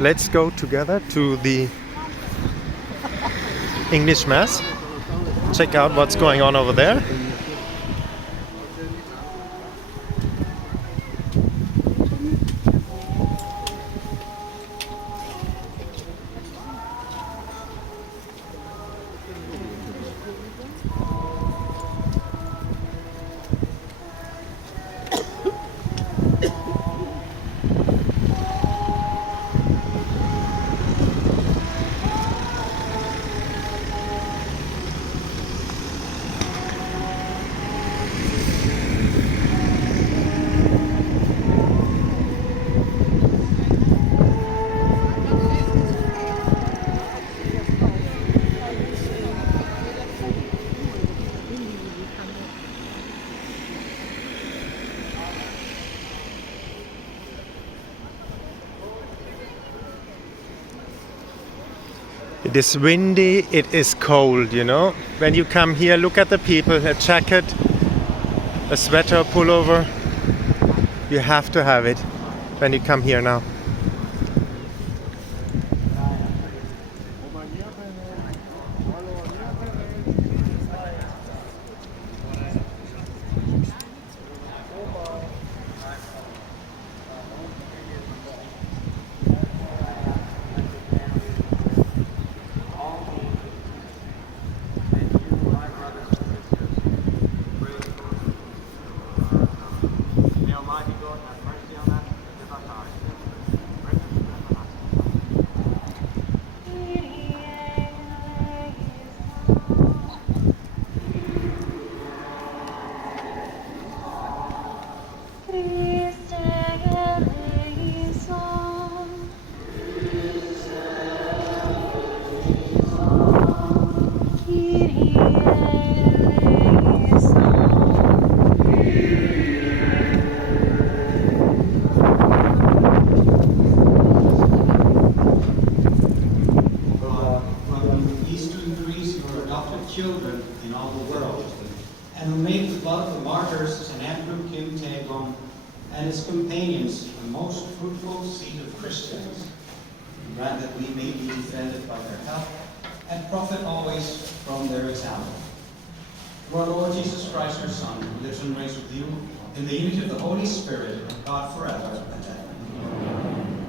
let's go together to the English Mass. Check out what's going on over there. It is windy, it is cold, you know. When you come here, look at the people, a jacket, a sweater, pullover. You have to have it when you come here now. Children in all the world, and who made the blood of the martyrs St. Andrew Kim Tae-gong and his companions a most fruitful seed of Christians. Grant that we may be defended by their help and profit always from their example. Through our Lord Jesus Christ, your Son, who lives and reigns with you in the unity of the Holy Spirit, and God forever and ever.